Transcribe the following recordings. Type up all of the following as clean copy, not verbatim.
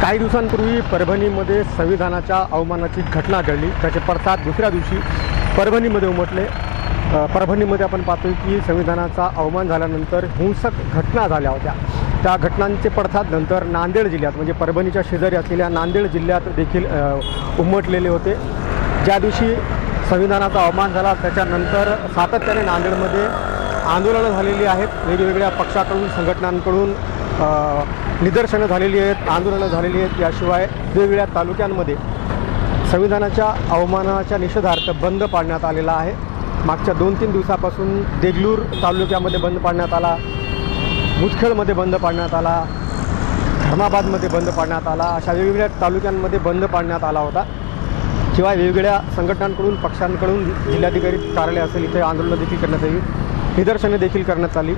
काही दिवसांपूर्वी परभणीमध्ये संविधानाच्या अवमानाची घटना घडली। त्याचे पडसाद दुसऱ्या दिवशी परभणीमध्ये उमटले। परभणीमध्ये आपण पाहतोय की संविधानाचा अवमान झाल्यानंतर हिंसक घटना झाल्या होत्या। त्या घटनांचे पडसाद नंतर नांदेड जिल्ह्यात म्हणजे परभणीच्या शेजारी असलेल्या नांदेड जिल्ह्यात देखील उमटलेले होते। ज्या दिवशी संविधानाचा अवमान झाला त्याच्यानंतर सातत्याने नांदेडमध्ये आंदोलनं झालेली आहेत। वेगवेगळ्या पक्षाकडून संघटनांकडून निदर्शनं झालेली आहेत, आंदोलनं झालेली आहेत। याशिवाय वेगवेगळ्या तालुक्यांमध्ये संविधानाच्या अवमानाच्या निषेधार्थ बंद पाडण्यात आलेला आहे। मागच्या 2-3 दिवसापासून देगलूर तालुक्यामध्ये बंद पाडण्यात आला, मुदखेडमध्ये बंद पाडण्यात आला, धर्माबादमध्ये बंद पाडण्यात आला, अशा वेगवेगळ्या तालुक्यांमध्ये बंद पाडण्यात आला होता। शिवाय वेगवेगळ्या संघटनांकडून पक्षांकडून जिल्हाधिकारी कार्यालय असेल इथे आंदोलनं देखील करण्यात आली, निदर्शने देखील करण्यात आली।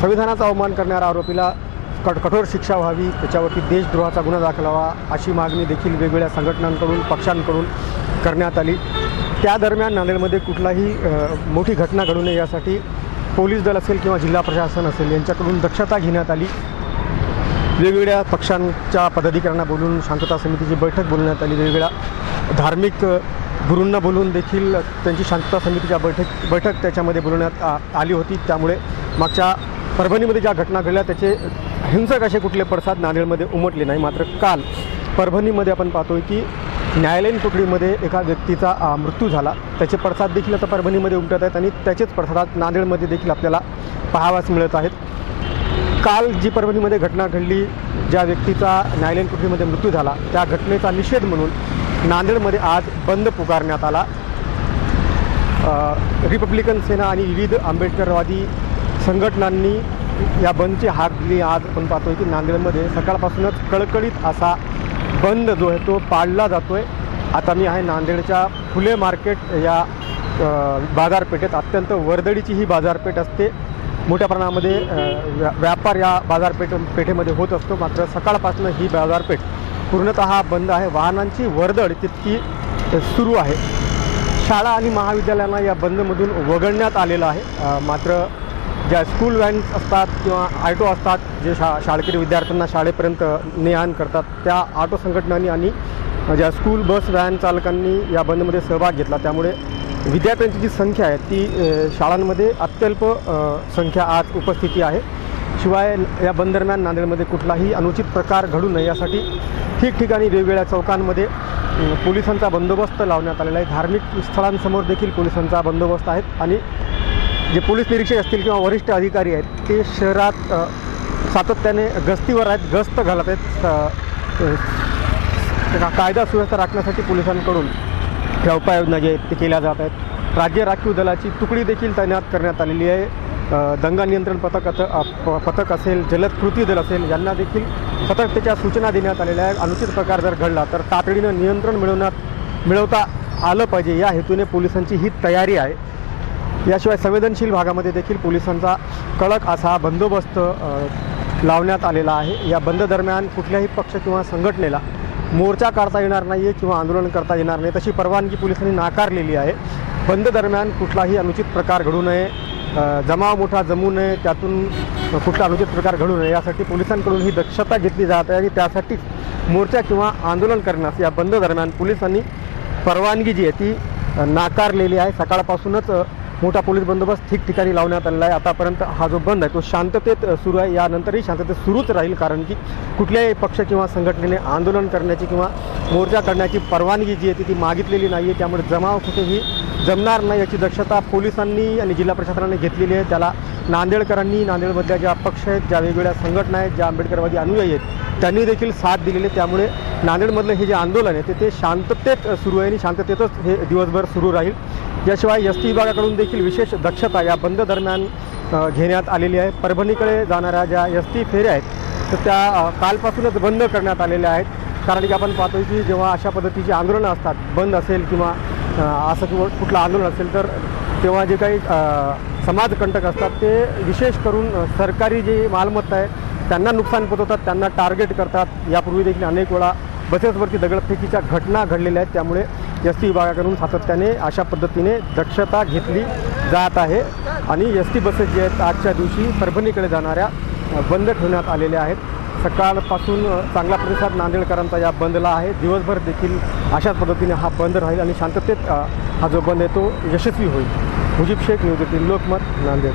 संविधानाचा अवमान करणाऱ्या आरोपीला कठोर शिक्षा व्हावी, त्याच्यावरती देशद्रोहाचा गुन्हा दाखल व्हावा अशी मागणी देखील वेगवेगळ्या संघटनांकडून पक्षांकडून करण्यात आली। त्या दरम्यान नांदेडमध्ये कुठलाही मोठी घटना घडू नये यासाठी पोलीस दल असेल किंवा जिल्हा प्रशासन असेल यांच्याकडून दक्षता घेण्यात आली। वेगवेगळ्या पक्षांच्या पदाधिकाऱ्यांना बोलून शांतता समितीची बैठक बोलवण्यात आली। वेगवेगळ्या धार्मिक गुरूंना बोलून देखील त्यांची शांतता समितीच्या बैठक त्याच्यामध्ये बोलवण्यात आली होती। त्यामुळे मागच्या परभणीमध्ये ज्या घटना घडल्या त्याचे हिंसक असे कुठले पडसाद नांदेडमध्ये उमटले नाही। मात्र काल परभणीमध्ये आपण पाहतोय की न्यायालयीन कोठडीमध्ये एका व्यक्तीचा मृत्यू झाला। त्याचे पडसाद देखील आता परभणीमध्ये उमटत आहेत आणि त्याचेच पडसाद नांदेडमध्ये देखील आपल्याला पाहावास मिळत आहेत। काल जी परभणीमध्ये घटना घडली, ज्या व्यक्तीचा न्यायालयीन कोठडीमध्ये मृत्यू झाला, त्या घटनेचा निषेध म्हणून नांदेडमध्ये आज बंद पुकारण्यात आला। रिपब्लिकन सेना आणि विविध आंबेडकरवादी संघटनांनी या बंदची हाक दिली। आज आपण पाहतोय की नांदेडमध्ये सकाळपासूनच कळकळीत असा बंद जो आहे तो पाळला जातोय। आता मी आहे नांदेडच्या फुले मार्केट या बाजारपेठेत। अत्यंत वर्दळीची ही बाजारपेठ असते, मोठ्या प्रमाणामध्ये व्यापार या बाजारपेठेमध्ये होत असतो। मात्र सकाळपासून ही बाजारपेठ पूर्णतः बंद आहे, वाहनांची वर्दळ तितकी सुरू आहे। शाळा आणि महाविद्यालयांना या बंदमधून वगळण्यात आलेलं आहे। मात्र ज्या स्कूल व्हॅन्स असतात किंवा ऑटो असतात जे शाळकरी विद्यार्थ्यांना शाळेपर्यंत ने-आण करतात, त्या ऑटो संघटनांनी आणि ज्या स्कूल बस व्हॅन चालकांनी या बंदमध्ये सहभाग घेतला। त्यामुळे विद्यार्थ्यांची जी संख्या आहे ती शाळांमध्ये अत्यल्प संख्या आज उपस्थिती आहे। शिवाय या बंद दरम्यान नांदेडमध्ये कुठलाही अनुचित प्रकार घडू नये यासाठी ठिकठिकाणी वेगवेगळ्या चौकांमध्ये पोलिसांचा बंदोबस्त लावण्यात आलेला आहे। धार्मिक स्थळांसमोर देखील पोलिसांचा बंदोबस्त आहेत आणि जे पोलीस निरीक्षक असतील किंवा वरिष्ठ अधिकारी आहेत ते शहरात सातत्याने गस्तीवर आहेत, गस्त घालत आहेत। कायदा सुव्यवस्था राखण्यासाठी पोलिसांकडून या उपाययोजना जे आहेत ते केल्या जात आहेत। राज्य राखीव दलाची तुकडी देखील तैनात करण्यात आलेली आहे। दंगा नियंत्रण पथक असेल, जलद कृती दल असेल, यांना देखील सतर्कतेच्या सूचना देण्यात आलेल्या आहेत। अनुचित प्रकार जर घडला तर तातडीनं नियंत्रण मिळवता आलं पाहिजे या हेतूने पोलिसांची ही तयारी आहे। याशिवाय संवेदनशील भागामध्ये देखील पोलिसांचा कडक असा बंदोबस्त लावण्यात आलेला आहे। या बंद दरम्यान कुठल्याही पक्ष किंवा संघटनेला मोर्चा काढता येणार नाही आहे किंवा आंदोलन करता येणार नाही, तशी परवानगी पोलिसांनी नाकारलेली आहे। बंद दरम्यान कुठलाही अनुचित प्रकार घडू नये, जमाव मोठा जमू नये, त्यातून कुठला अनुचित प्रकार घडू नये यासाठी पोलिसांकडून ही दक्षता घेतली जात आहे आणि त्यासाठी मोर्चा किंवा आंदोलन करण्यास या बंद दरम्यान पोलिसांनी परवानगी जी आहे ती नाकारलेली आहे। सकाळपासूनच मोठा पोलीस बंदोबस्त ठिकठिकाणी लावण्यात आलेला आहे। आतापर्यंत हा जो बंद आहे तो शांततेत सुरू आहे, यानंतरही शांततेत सुरूच राहील, कारण की कुठल्याही पक्ष किंवा संघटनेने आंदोलन करण्याची किंवा मोर्चा करण्याची परवानगी जी आहे ती मागितलेली नाही आहे। त्यामुळे जमाव कुठेही जमणार नाही याची दक्षता पोलिसांनी आणि जिल्हा प्रशासनाने घेतलेली आहे। त्याला नांदेडकरांनी, नांदेडमधल्या ज्या पक्ष आहेत, ज्या वेगवेगळ्या संघटना आहेत, ज्या आंबेडकरवादी अनुयायी आहेत त्यांनी देखील साथ दिलेली आहे। त्यामुळे नांदेडमधलं हे जे आंदोलन आहे ते शांततेत सुरू आहे आणि शांततेतच हे दिवसभर सुरू राहील। याशिवाय एस टी विभागाकडून देखील विशेष दक्षता या बंद दरम्यान घेण्यात आलेली आहे। परभणीकडे जाणाऱ्या ज्या एस टी फेऱ्या आहेत तर त्या कालपासूनच बंद करण्यात आलेल्या आहेत, कारण की आपण पाहतोय की जेव्हा अशा पद्धतीची आंदोलनं असतात, बंद असेल किंवा असं किंवा कुठलं आंदोलन असेल तर तेव्हा जे काही समाजकंटक असतात ते विशेष करून सरकारी जी मालमत्ता आहे त्यांना नुकसान पोचवतात, त्यांना टार्गेट करतात। यापूर्वी देखील अनेक वेळा बसेसवरती दगडफेकीच्या घटना घडलेल्या आहेत। त्यामुळे एस टी विभागाकडून सातत्याने अशा पद्धतीने दक्षता घेतली जात आहे आणि एस टी बसेस जे आहेत आजच्या दिवशी परभणीकडे जाणाऱ्या बंद ठेवण्यात आलेल्या आहेत। सकाळपासून चांगला प्रतिसाद नांदेडकरांचा या बंदला आहे. दिवसभर देखील अशाच पद्धतीने हा बंद राहील आणि शांततेत हा जो बंद आहे तो यशस्वी होईल. मुजीब शेख, न्यूज 18 लोकमत, नांदेड.